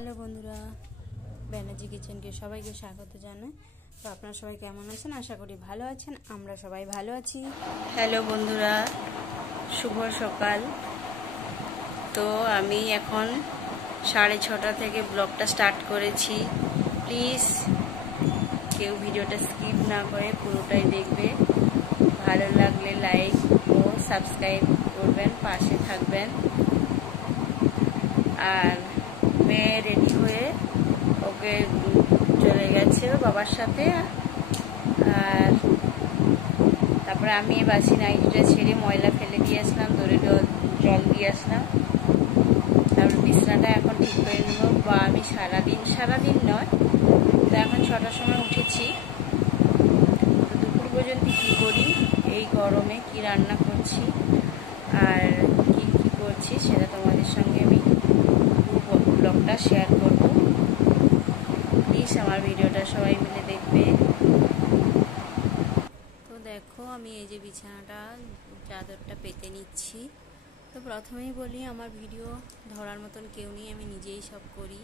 Hello বন্ধুরা, ব্যানার্জি কিচেনকে সবাইকে স্বাগত জানাই। তো আপনারা সবাই কেমন আছেন? আশা করি ভালো আছেন। আমরা সবাই ভালো আছি। হ্যালো বন্ধুরা, শুভ সকাল। তো আমি এখন 6:30 থেকে ব্লগটা স্টার্ট করেছি। প্লিজ কেউ ভিডিওটা স্কিপ না করে পুরোটাই দেখবে। ভালো লাগলে লাইক ও সাবস্ক্রাইব করবেন, পাশে থাকবেন। আর মেয়ে রেডি হয়ে ওকে চলে গেছে বাবার সাথে। আর তারপরে আমি বাসি নাইটিটা ছেড়ে ময়লা ফেলে দিয়ে আসলাম, দৌড়ে জল দিয়ে আসলাম। তারপরে বিছানাটা এখন ঠিক করে নেব। বা আমি সারাদিন নয়, তো এখন 6টার সময় উঠেছি। তো দুপুর পর্যন্ত কী করি, এই গরমে কি রান্না করছি আর কি করছি সেটা তোমাদের সঙ্গে আমি ব্লগটা শেয়ার করব। প্লিজ আমার ভিডিওটা সবাই মিলে দেখবে। তো দেখো, আমি এই যে বিছানাটা চাদরটা পেতে নিচ্ছি। তো প্রথমেই বলি, আমার ভিডিও ধরার মতন কেউ নেই, আমি নিজেই সব করি।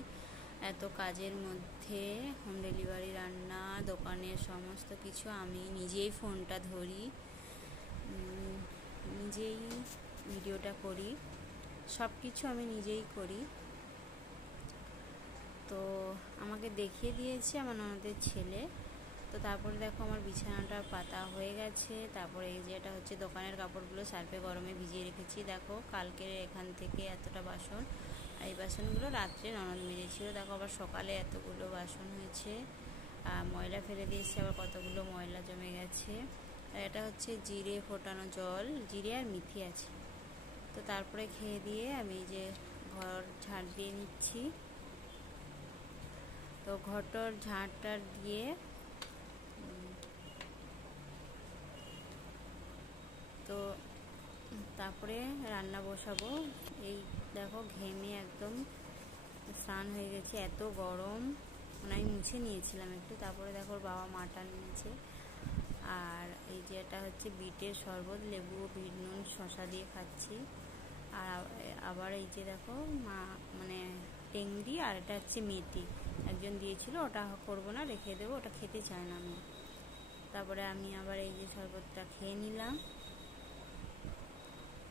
এত কাজের মধ্যে হোম ডেলিভারি, রান্না, দোকানের সমস্ত কিছু আমি নিজেই ফোনটা ধরি, নিজেই ভিডিওটা করি, সব কিছু আমি নিজেই করি। তো আমাকে দেখিয়ে দিয়েছে আমার ননদের ছেলে। তো তারপরে দেখো আমার বিছানাটা পাতা হয়ে গেছে। তারপরে এই যে এটা হচ্ছে দোকানের কাপড়গুলো সার্ফে গরমে ভিজিয়ে রেখেছি। দেখো কালকের এখান থেকে এতটা বাসন, আর এই বাসনগুলো রাত্রে ননদ মেজেছিল। দেখো আবার সকালে এতগুলো বাসন হয়েছে, ময়লা ফেলে দিয়েছি, আবার কতগুলো ময়লা জমে গেছে। আর এটা হচ্ছে জিরে ফোটানো জল, জিরে আর মিথি আছে। তো তারপরে খেয়ে দিয়ে আমি এই যে ঘর ঝাড় দিয়ে নিচ্ছি। তো ঘরটার ঝাড়টা দিয়ে তো তারপরে রান্না বসাবো। এই দেখো ঘেমে একদম স্নান হয়ে গেছে, এত গরম। আমি মুছে নিয়েছিলাম একটু। তারপরে দেখো বাবা মাটা নিয়েছে। আর এই যে এটা হচ্ছে বিটের শরবত, লেবু, বিট নুন, শশা দিয়ে খাচ্ছি। আর আবার এই যে দেখো মা টেংরি, আর এটা হচ্ছে মেথি একজন দিয়েছিল, ওটা করবো না, রেখে দেবো, ওটা খেতে চায় না আমি। তারপরে আমি আবার এই যে শরবতটা খেয়ে নিলাম।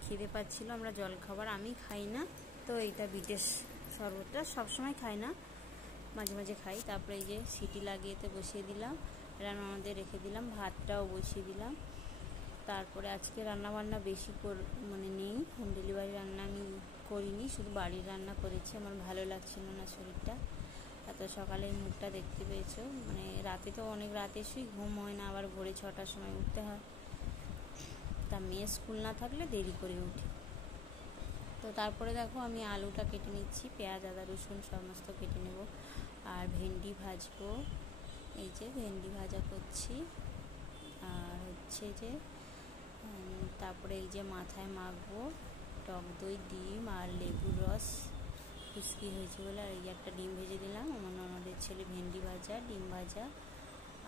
খিদে পাচ্ছিল, আমরা জল খাবার আমি খাই না, তো এইটা বিটের শরবতটা সবসময় খাই না, মাঝে মাঝে খাই। তারপরে এই যে সিটি লাগিয়েতে বসিয়ে দিলাম, রান্না আমাদের রেখে দিলাম, ভাতটাও বসিয়ে দিলাম। তারপরে আজকে রান্নাবান্না বেশি নেই, হোম ডেলিভারি রান্না আমি করিনি, শুধু বাড়ির রান্না করেছি। আমার ভালো লাগছিল না শরীরটা। এত সকালে মুখটা দেখতে পেয়েছো, রাতে তো অনেক রাতে শুই, ঘুম হয় না, আবার ভোরে 6টার সময় উঠতে হয়। তা মেয়ে স্কুল না থাকলে দেরি করে উঠি। তো তারপরে দেখো আমি আলুটা কেটে নিচ্ছি, পেঁয়াজ, আদা, রসুন সমস্ত কেটে নেব। আর ভেন্ডি ভাজবো, এই যে ভেন্ডি ভাজা করছি। আর হচ্ছে যে তারপরে এই যে মাথায় মাখবো টক দই, ডিম আর লেবুর রস, খুশকি হয়েছে বলে। আর এই যে একটা ডিম ভেজে দিলাম। আমার ননদের ছেলে ভেন্ডি ভাজা, ডিম ভাজা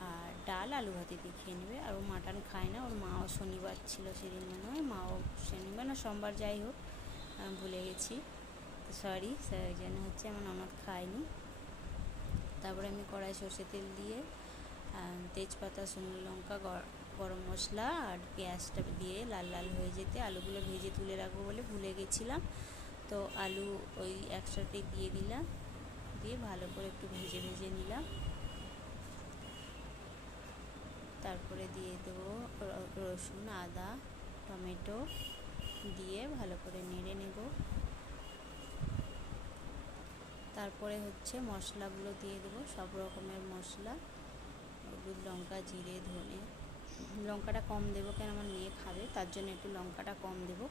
আর ডাল, আলু ভাতে দিয়ে খেয়ে নেবে। আর ও মাটন খায় না, ওর মাও শনিবার ছিল সেদিন, মনে হয় মাও শনিবার না সোমবার, যাই হোক ভুলে গেছি, সরি, ওই জন্য হচ্ছে আমার ননদ খায়নি। তারপরে আমি কড়াই সর্ষে তেল দিয়ে তেজপাতা, শুকনো লঙ্কা, গরম মশলা আর পেঁয়াজটা দিয়ে লাল লাল হয়ে যেতে আলুগুলো ভেজে তুলে রাখবো বলে ভুলে গেছিলাম। তো আলু ওই একসাথে দিয়ে দিলাম, দিয়ে ভালো করে একটু ভেজে ভেজে নিলাম। তারপরে দিয়ে দেবো রসুন, আদা, টমেটো দিয়ে ভালো করে নেড়ে নেব। তারপরে হচ্ছে মশলাগুলো দিয়ে দেবো, সব রকমের মশলা, হলুদ, লঙ্কা, জিরে, ধনে। লঙ্কাটা কম দেবো, কেন আমার মেয়ে খাবে, তার জন্য একটু লঙ্কাটা কম দেবো।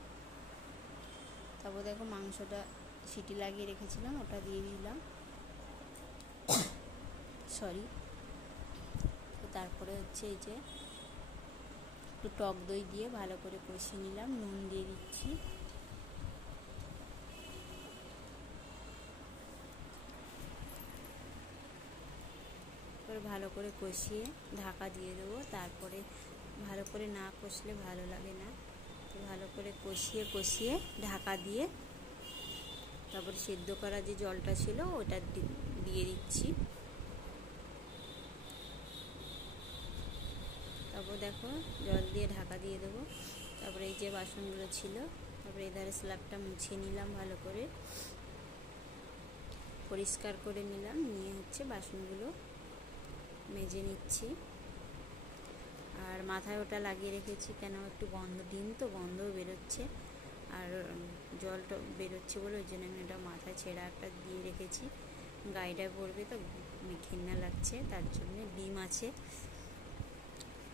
তারপর দেখো মাংসটা সিটি লাগিয়ে রেখেছিলাম, ওটা দিয়ে দিলাম, সরি। তো তারপরে হচ্ছে এই যে একটু টক দই দিয়ে ভালো করে কষিয়ে নিলাম, নুন দিয়ে দিচ্ছি। ভালো করে কষিয়ে ঢাকা দিয়ে দেবো। তারপরে ভালো করে না কষলে ভালো লাগে না, তো ভালো করে কষিয়ে ঢাকা দিয়ে তারপর সেদ্ধ করা যে জলটা ছিল ওটা দিয়ে দিচ্ছি। তারপর দেখো জল দিয়ে ঢাকা দিয়ে দেবো। তারপরে এই যে বাসনগুলো ছিল, তারপরে এধারে স্ল্যাবটা মুছিয়ে নিলাম, ভালো করে পরিষ্কার করে নিলাম, নিয়ে হচ্ছে বাসনগুলো মেজে নিচ্ছি। আর মাথায় ওটা লাগিয়ে রেখেছি, কেন একটু গন্ধ, ডিম তো গন্ধও বেরোচ্ছে আর জলটা বেরোচ্ছে বলে ওই জন্য আমি ওটা মাথায় ছেঁড়া একটা দিয়ে রেখেছি। গায়েটা পড়বে তো ঘেন্না লাগছে, তার জন্য ডিম আছে।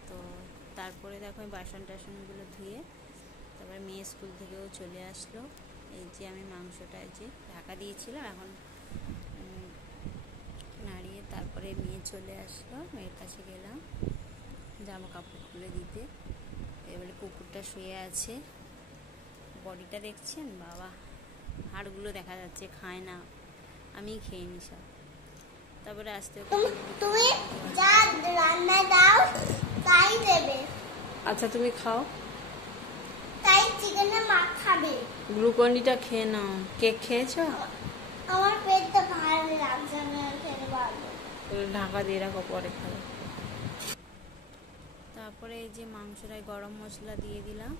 তো তারপরে দেখো আমি বাসন টাসনগুলো ধুয়ে তারপরে মেয়ে স্কুল থেকেও চলে আসলো। এই যে আমি মাংসটা যে ঢাকা দিয়েছিলাম এখন নাড়িয়ে তারপরে মেয়ে চলে আসলো, মেয়ের কাছে গেলাম জামা কাপড় খুলে দিতে। এবারে কুকুরটা শুয়ে আছে, বডিটা দেখছেন বাবা, হাড়গুলো দেখা যাচ্ছে, খায় না, আমি খেয়ে নি সব। তারপরে আসতে তুমি যা রান্না দাও তাই দেবে। আচ্ছা তুমি খাও, তাই চিকেনের মাখাবে। গ্লুকন্ডিটা খেয়ে নাও। কেক খেয়েছো? আমার পেটটা ভালো লাগছে না, খেতে পারবো। ঢাকা দিয়ে রাখো, পরে খাবো। তারপরে এই যে মাংসটায় গরম মশলা দিয়ে দিলাম।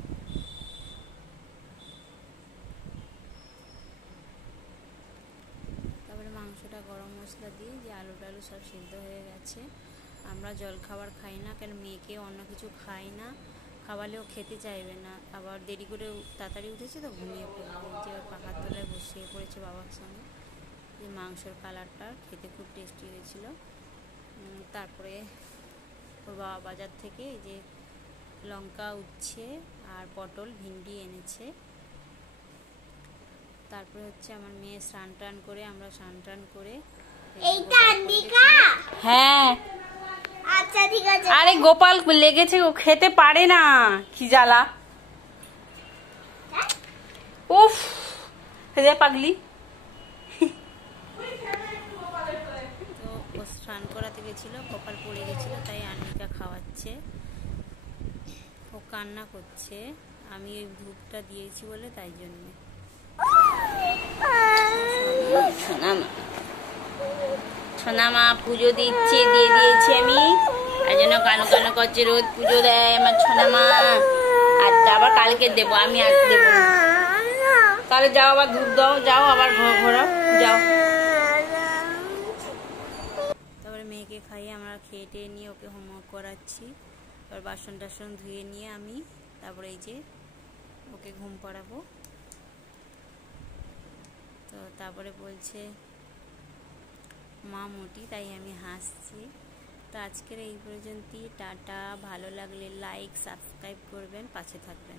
তারপরে মাংসটা গরম মশলা দিয়ে যে আলু টালু সব সিদ্ধ হয়ে গেছে। আমরা জল খাবার খাই না, কেন মেয়েকে অন্য কিছু খাই না, খাওয়ালেও খেতে চাইবে না। আবার দেরি করে তাড়াতাড়ি উঠেছে তো ঘুমিয়ে পড়বে, যে পাখার তলায় বসিয়ে পড়েছে বাবার সঙ্গে। যে মাংসর কালারটা খেতে খুব টেস্টি হয়েছিল। তারপরে ওর বাবা বাজার থেকে এই যে লঙ্কা, উচ্ছে আর পটল, ভিন্ডি এনেছে। তারপরে হচ্ছে আমার মেয়ে স্নান টান করে, আমরা স্নান টান করে এইটা আন্ডিকা? হ্যাঁ। আচ্ছা ঠিক আছে। আরে গোপাল লেগেছে, ও খেতে পারে না, কি জ্বালা। উফ রে পাগলি। তো ও স্নান করাতে গেছিল, কপাল পড়ে গেছিল, তাই আন্নিকা খাওয়াচ্ছে। ও কান্না করছে, আমি ওই ধূপটা দিয়েছি বলে, তাই জন্য। সোনামা পুজো দিচ্ছে, দিয়ে দিয়েছি আমি, তাই জন্য কানো কানো করছে, রোজ পুজো দেয় আমার সোনামা। আর আবার কালকে দেবো, আমি আজ দেবো না। তাহলে যাও আবার ধূপ দাও, যাও আবার ঘোরাও, যাও। তারপরে মেয়েকে খাইয়ে আমরা খেয়ে টেয়ে নিয়ে ওকে হোমওয়ার্ক করাচ্ছি। তারপর বাসন টাসন ধুয়ে নিয়ে আমি তারপরে এই যে ওকে ঘুম পাড়াবো। তো তারপরে বলছে মা মোটি, তাই আমি হাসছি। তো আজকের এই পর্যন্তই, টাটা। ভালো লাগলে লাইক সাবস্ক্রাইব করবেন, পাশে থাকবেন।